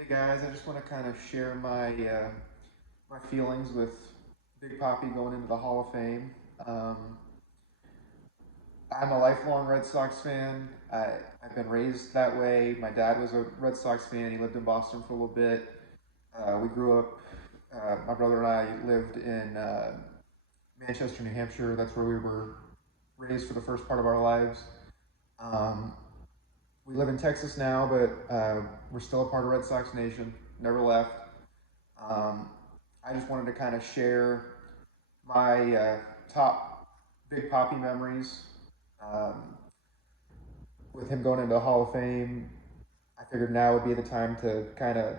Hey guys, I just want to kind of share my feelings with Big Papi going into the Hall of Fame. Um, I'm a lifelong Red Sox fan. I've been raised that way. My dad was a Red Sox fan. He lived in Boston for a little bit. We grew up. My brother and I lived in Manchester, New Hampshire. That's where we were raised for the first part of our lives. Um, we live in Texas now, but we're still a part of Red Sox Nation. Never left. Um, I just wanted to kind of share my top Big Papi memories. Um, with him going into the Hall of Fame, I figured now would be the time to kind of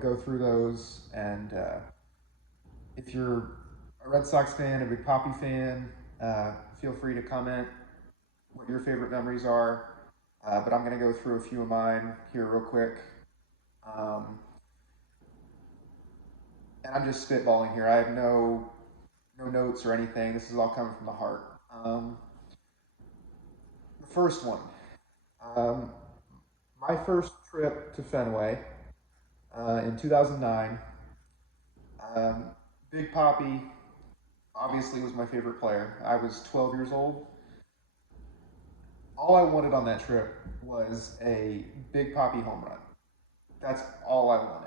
go through those. And if you're a Red Sox fan, a Big Papi fan, feel free to comment what your favorite memories are. But I'm going to go through a few of mine here real quick. Um, and I'm just spitballing here. I have no notes or anything. This is all coming from the heart. The first one, um, my first trip to Fenway in 2009. Um, Big Papi obviously was my favorite player. I was 12 years old. All I wanted on that trip was a Big Papi home run. That's all I wanted.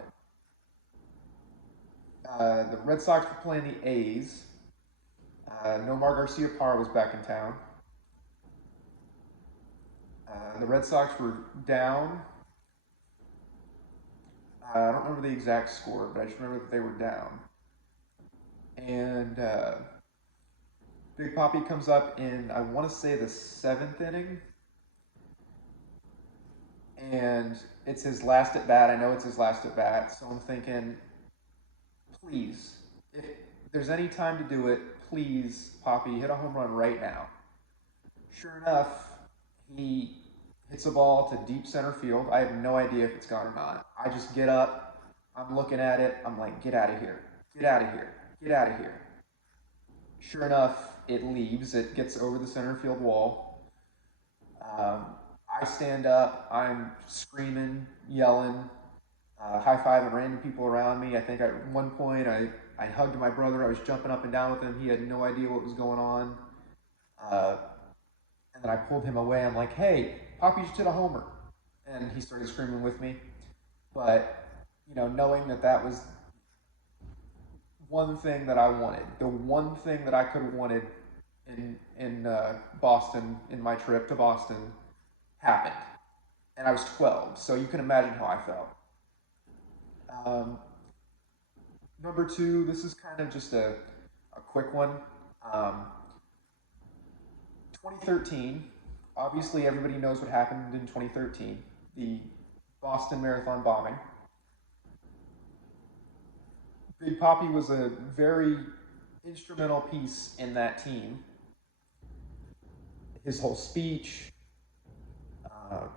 The Red Sox were playing the A's. Nomar Garcia Parra was back in town. The Red Sox were down. I don't remember the exact score, but I just remember that they were down. And Big Papi comes up in, I want to say, the seventh inning. And it's his last at bat. I know it's his last at bat. So I'm thinking, please, if there's any time to do it, please, Papi, hit a home run right now. Sure enough, he hits a ball to deep center field. I have no idea if it's gone or not. I just get up. I'm looking at it. I'm like, get out of here. Get out of here. Get out of here. Sure enough, it leaves. It gets over the center field wall. Um, I stand up. I'm screaming, yelling, high fiving random people around me. I think at one point I hugged my brother. I was jumping up and down with him. He had no idea what was going on. Uh, and then I pulled him away. I'm like, hey, Papi just hit a homer. And he started screaming with me. But, knowing that that was one thing that I wanted, the one thing that I could have wanted in Boston, in my trip to Boston, happened. And I was 12, so you can imagine how I felt. Um, Number two, this is kind of just a quick one. Um, 2013, obviously everybody knows what happened in 2013, the Boston Marathon bombing. Big Papi was a very instrumental piece in that team. His whole speech, uh,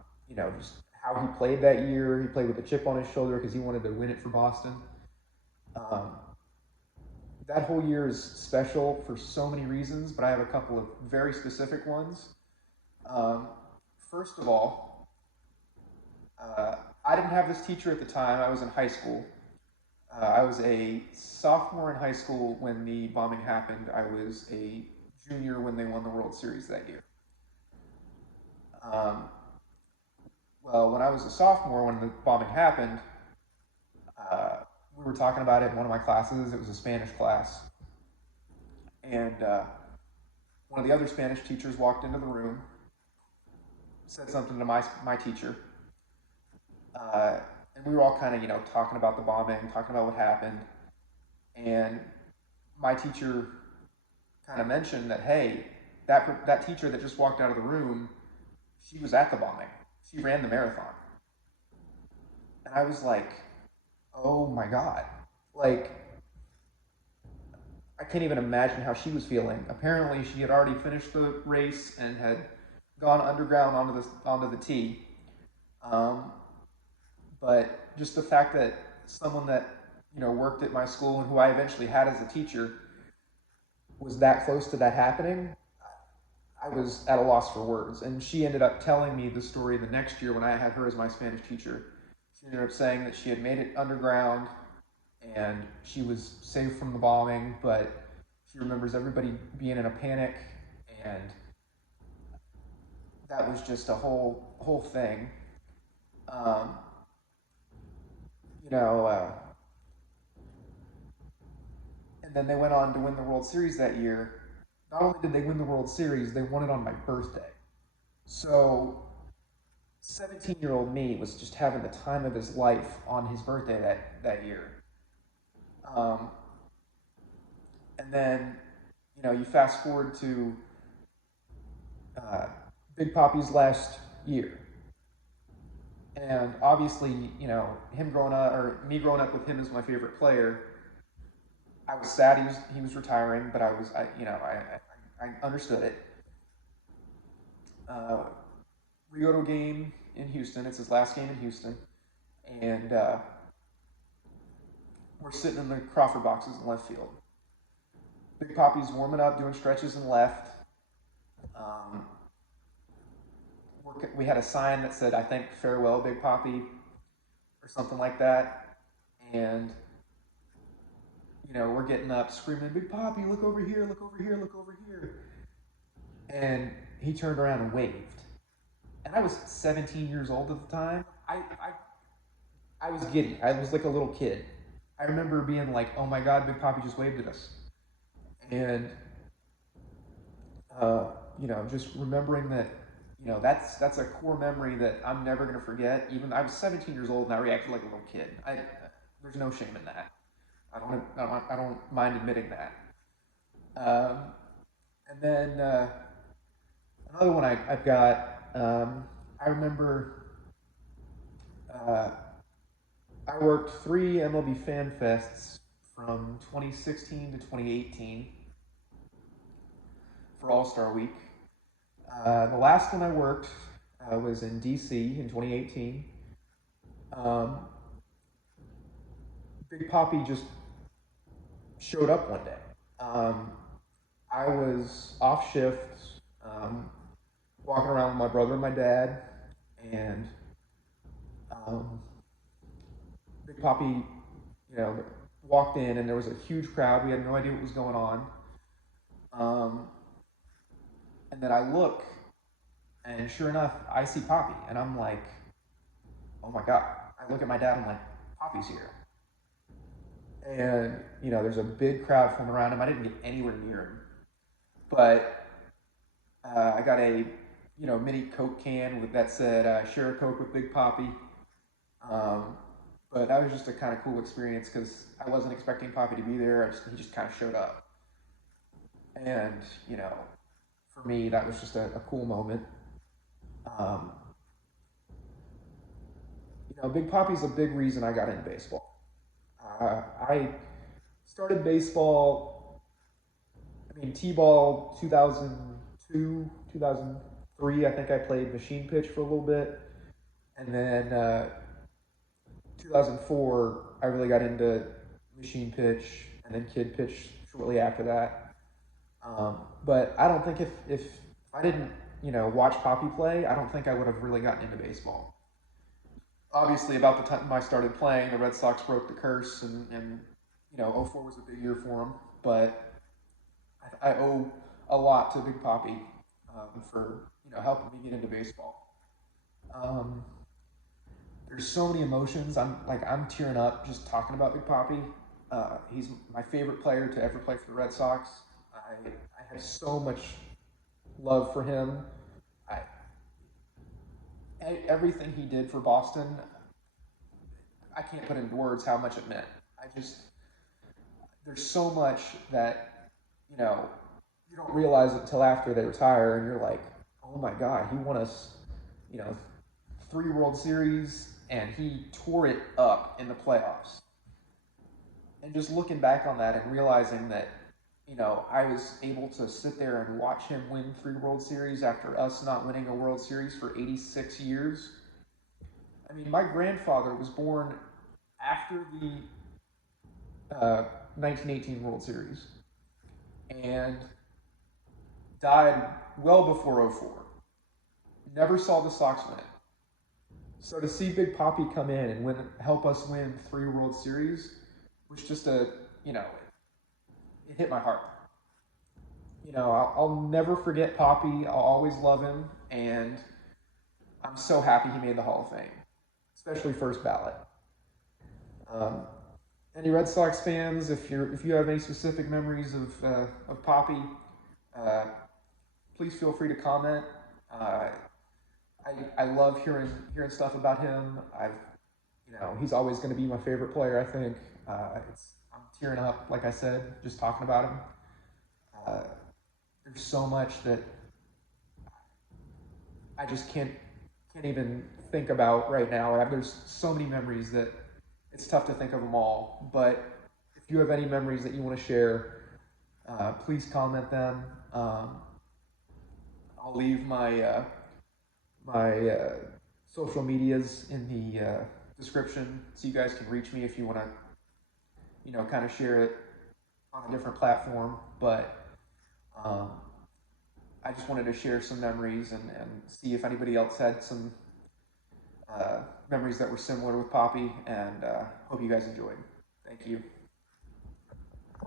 just how he played that year. He played with a chip on his shoulder because he wanted to win it for Boston. Um, that whole year is special for so many reasons, but I have a couple of very specific ones. Um, First of all, I didn't have this teacher at the time. I was in high school. I was a sophomore in high school when the bombing happened. I was a junior when they won the World Series that year. Um, well, when I was a sophomore, when the bombing happened, uh, we were talking about it in one of my classes. It was a Spanish class. And one of the other Spanish teachers walked into the room, said something to my teacher. Uh, and we were all kind of, talking about the bombing, talking about what happened. And my teacher kind of mentioned that, hey, that teacher that just walked out of the room, she was at the bombing. She ran the marathon. And I was like, oh my God. Like, I can't even imagine how she was feeling. Apparently, she had already finished the race and had gone underground onto the tee. Um, but just the fact that someone that worked at my school and who I eventually had as a teacher was that close to that happening, I was at a loss for words. And she ended up telling me the story the next year when I had her as my Spanish teacher. She ended up saying that she had made it underground and she was safe from the bombing, but she remembers everybody being in a panic, and that was just a whole thing. Um, you know, and then they went on to win the World Series that year. Not only did they win the World Series, they won it on my birthday. So 17-year-old me was just having the time of his life on his birthday that year. Um, and then, you fast forward to uh, Big Papi's last year. And obviously, him growing up, or me growing up with him as my favorite player, I was sad he was retiring, but I understood it. Uh, we go to a game in Houston. It's his last game in Houston, and we're sitting in the Crawford boxes in left field. Big Papi's warming up, doing stretches in left. Um, we had a sign that said, "I think farewell, Big Papi," or something like that, and we're getting up, screaming, "Big Papi, look over here! Look over here! Look over here!" And he turned around and waved. And I was 17 years old at the time. I was giddy. I was like a little kid. I remember being like, "Oh my God, Big Papi just waved at us," and just remembering that, that's a core memory that I'm never gonna forget. Even I was 17 years old and I reacted like a little kid. There's no shame in that. I don't mind admitting that. Um, and then another one I've got. I remember uh, I worked 3 MLB Fan Fests from 2016 to 2018 for All Star Week. The last one I worked was in DC in 2018. Um, Big Papi just showed up one day. I was off shift, um, walking around with my brother and my dad, and um, Big Papi, walked in, and there was a huge crowd. We had no idea what was going on. Um, and then I look, and sure enough, I see Papi, and I'm like, "Oh my God!" I look at my dad, and I'm like, "Papi's here." And there's a big crowd forming around him. I didn't get anywhere near him, but I got a mini Coke can that said "Share a Coke with Big Papi." Um, but that was just a kind of cool experience because I wasn't expecting Papi to be there. He just kind of showed up, and for me that was just a cool moment. Um, Big Papi's a big reason I got into baseball. I started baseball, T-ball 2002, 2003. I think I played machine pitch for a little bit. And then 2004, I really got into machine pitch and then kid pitch shortly after that. But I don't think if I didn't, watch Papi play, I don't think I would have really gotten into baseball. Obviously, about the time I started playing, the Red Sox broke the curse, and 04 was a big year for them. But I owe a lot to Big Papi for helping me get into baseball. Um, there's so many emotions. I'm tearing up just talking about Big Papi. He's my favorite player to ever play for the Red Sox. I have so much love for him. I, everything he did for Boston, I can't put into words how much it meant. There's so much that, you don't realize it until after they retire, and you're like, "Oh my God, he won us, you know, 3 World Series, and he tore it up in the playoffs." And just looking back on that and realizing that, I was able to sit there and watch him win 3 World Series after us not winning a World Series for 86 years. My grandfather was born after the 1918 World Series and died well before '04. Never saw the Sox win it. So to see Big Papi come in and help us win 3 World Series was just it hit my heart. I'll never forget Papi. I'll always love him, and I'm so happy he made the Hall of Fame, especially first ballot. Um, any Red Sox fans, if you have any specific memories of Papi, uh, please feel free to comment. Uh, I love hearing stuff about him. He's always going to be my favorite player. I think I'm tearing up, like I said, just talking about him. Uh, there's so much that I just can't even think about right now. There's so many memories that it's tough to think of them all. But if you have any memories that you want to share, please comment them. I'll leave my social medias in the description so you guys can reach me if you want to, kind of share it on a different platform. But um, I just wanted to share some memories and see if anybody else had some memories that were similar with Papi, and hope you guys enjoyed. Thank you.